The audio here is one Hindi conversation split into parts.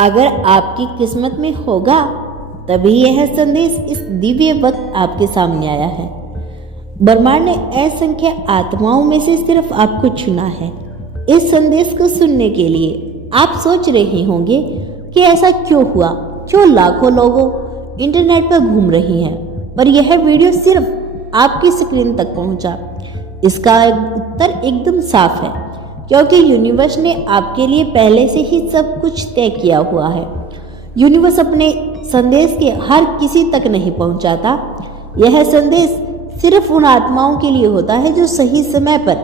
अगर आपकी किस्मत में होगा तभी यह संदेश इस दिव्य वक्त आपके सामने आया है। ब्रह्मांड ने असंख्य आत्माओं में से सिर्फ आपको चुना है इस संदेश को सुनने के लिए। आप सोच रहे होंगे कि ऐसा क्यों हुआ, क्यों लाखों लोगों इंटरनेट पर घूम रही हैं पर यह वीडियो सिर्फ आपकी स्क्रीन तक पहुंचा। इसका उत्तर एकदम साफ है, क्योंकि यूनिवर्स ने आपके लिए पहले से ही सब कुछ तय किया हुआ है। यूनिवर्स अपने संदेश के हर किसी तक नहीं पहुंचाता। यह संदेश सिर्फ उन आत्माओं के लिए होता है जो सही समय पर,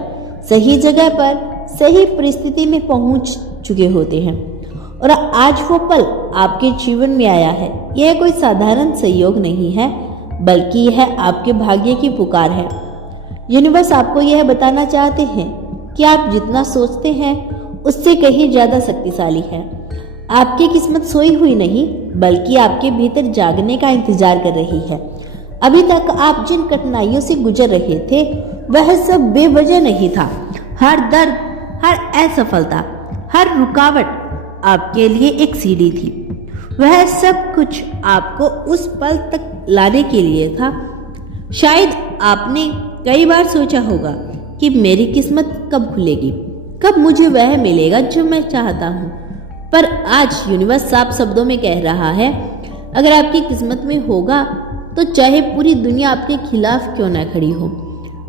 सही जगह पर, सही परिस्थिति में पहुंच चुके होते हैं। और आज वो पल आपके जीवन में आया है। यह कोई साधारण संयोग नहीं है, बल्कि यह आपके भाग्य की पुकार है। यूनिवर्स आपको यह बताना चाहते हैं कि आप जितना सोचते हैं उससे कहीं ज्यादा शक्तिशाली है। आपकी किस्मत सोई हुई नहीं, बल्कि आपके भीतर जागने का इंतजार कर रही है। अभी तक आप जिन कठिनाइयों से गुजर रहे थे वह सब बेवजह नहीं था। हर दर्द, हर असफलता, हर रुकावट आपके लिए एक सीढ़ी थी। वह सब कुछ आपको उस पल तक लाने के लिए था। शायद आपने कई बार सोचा होगा कि मेरी किस्मत कब खुलेगी, कब मुझे वह मिलेगा जो मैं चाहता हूँ। पर आज यूनिवर्स साफ शब्दों में कह रहा है, अगर आपकी किस्मत में होगा तो चाहे पूरी दुनिया आपके खिलाफ क्यों ना खड़ी हो,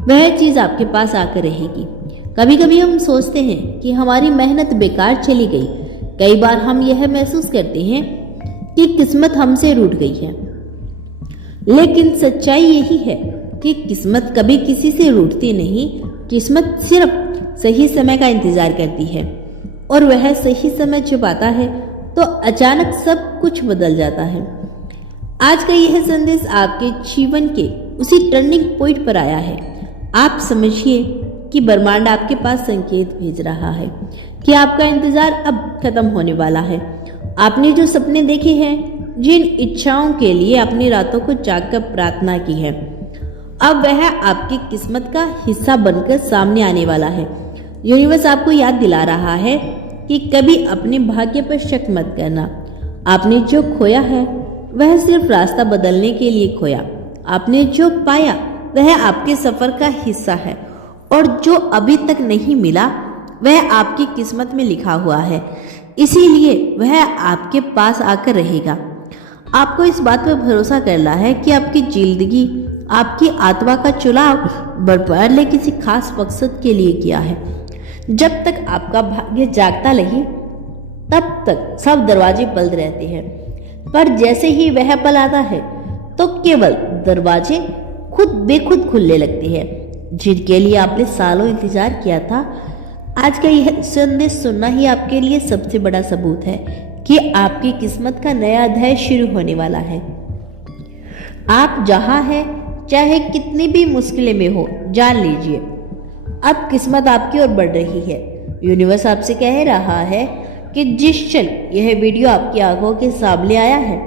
वह चीज आपके पास आकर रहेगी। कभी कभी हम सोचते हैं कि हमारी मेहनत बेकार चली गई। कई बार हम यह महसूस करते हैं कि किस्मत हमसे रूठ गई है, लेकिन सच्चाई यही है कि किस्मत कभी किसी से रूठती नहीं। किस्मत सिर्फ सही समय का इंतजार करती है, और वह सही समय जब आता है तो अचानक सब कुछ बदल जाता है। आज का यह संदेश आपके जीवन के उसी टर्निंग पॉइंट पर आया है। आप समझिए कि ब्रह्मांड आपके पास संकेत भेज रहा है कि आपका इंतजार अब खत्म होने वाला है। आपने जो सपने देखे हैं, जिन इच्छाओं के लिए अपनी रातों को जागकर प्रार्थना की है, अब वह आपकी किस्मत का हिस्सा बनकर सामने आने वाला है। यूनिवर्स आपको याद दिला रहा है कि कभी अपने भाग्य पर शक मत करना। आपने जो खोया है वह सिर्फ रास्ता बदलने के लिए खोया। आपने जो पाया वह आपके सफर का हिस्सा है, और जो अभी तक नहीं मिला वह आपकी किस्मत में लिखा हुआ है। इसीलिए वह आपके पास आकर रहेगा। आपको इस बात पर भरोसा करना है कि आपकी जिंदगी, आपकी आत्मा का चुनाव भगवान ने किसी खास मकसद के लिए किया है। जब तक आपका भाग्य जागता नहीं, तब तक सब दरवाजे बंद रहते हैं। पर जैसे ही वह पल आता है तो केवल दरवाजे खुद बेखुद खुलने लगते हैं, जिनके लिए आपने सालों इंतजार किया था। आज का यह संदेश सुनना ही आपके लिए सबसे बड़ा सबूत है कि आपकी किस्मत का नया अध्याय शुरू होने वाला है। आप जहां हैं, चाहे कितनी भी मुश्किलें में हो, जान लीजिए अब किस्मत आपकी ओर बढ़ रही है। यूनिवर्स आपसे कह रहा है कि जिस क्षण यह वीडियो आपकी आंखों के सामने आया है,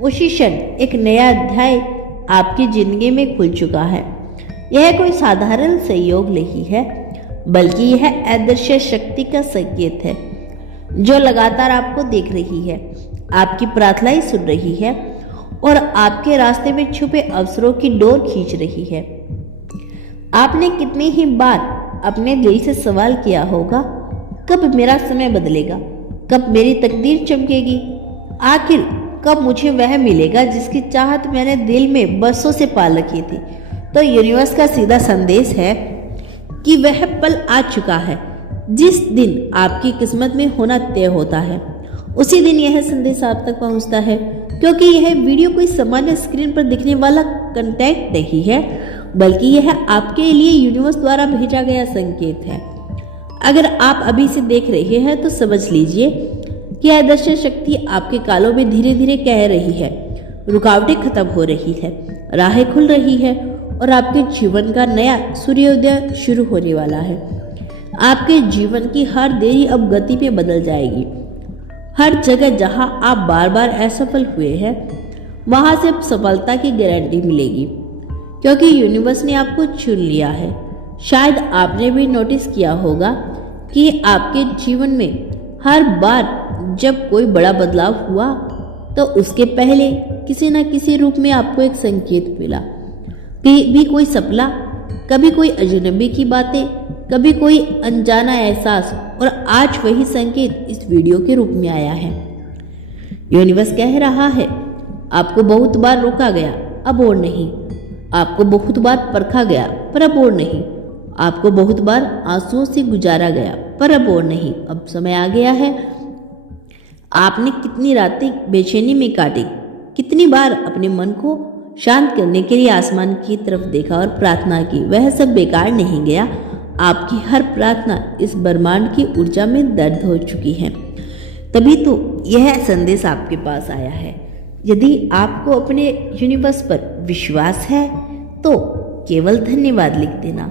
उसी क्षण एक नया अध्याय आपकी जिंदगी में खुल चुका है। यह कोई साधारण संयोग नहीं है, बल्कि यह अदृश्य शक्ति का संकेत है जो लगातार आपको देख रही है, आपकी प्रार्थनाएं सुन रही है और आपके रास्ते में छुपे अवसरों की डोर खींच रही है। आपने कितनी ही बार अपने दिल से सवाल किया होगा, कब मेरा समय बदलेगा, कब मेरी तकदीर चमकेगी, आखिर कब मुझे वह मिलेगा जिसकी चाहत मैंने दिल में बरसों से पाल रखी थी। तो यूनिवर्स का सीधा संदेश है कि वह पल आ चुका है। जिस दिन आपकी किस्मत में होना तय होता है, उसी दिन यह संदेश आप तक पहुंचता है। क्योंकि यह वीडियो कोई सामान्य स्क्रीन पर दिखने वाला कंटेंट नहीं है, बल्कि यह आपके लिए यूनिवर्स द्वारा भेजा गया संकेत है। अगर आप अभी से देख रहे हैं तो समझ लीजिए कि अदृश्य शक्ति आपके कालों में धीरे धीरे कह रही है, रुकावटें खत्म हो रही है, राहें खुल रही है और आपके जीवन का नया सूर्योदय शुरू होने वाला है। आपके जीवन की हर देरी अब गति पे बदल जाएगी। हर जगह जहां आप बार बार असफल हुए हैं, वहां से अब सफलता की गारंटी मिलेगी, क्योंकि यूनिवर्स ने आपको चुन लिया है। शायद आपने भी नोटिस किया होगा कि आपके जीवन में हर बार जब कोई बड़ा बदलाव हुआ तो उसके पहले किसी न किसी रूप में आपको एक संकेत मिला। भी कोई सपना, कभी कोई अजनबी की बातें, कभी कोई अनजाना एहसास, और आज वही संकेत इस वीडियो के रूप में आया है। यूनिवर्स कह रहा है, आपको बहुत बार रोका गया, अब और नहीं। आपको बहुत बार परखा गया, पर अब और नहीं। आपको बहुत बार आंसुओं से गुजारा गया, पर अब और नहीं। अब समय आ गया है। आपने कितनी रातें बेचैनी में काटी, कितनी बार अपने मन को शांत करने के लिए आसमान की तरफ देखा और प्रार्थना की। वह सब बेकार नहीं गया। आपकी हर प्रार्थना इस ब्रह्मांड की ऊर्जा में दर्ज हो चुकी है। तभी तो यह संदेश आपके पास आया है। यदि आपको अपने यूनिवर्स पर विश्वास है तो केवल धन्यवाद लिख देना।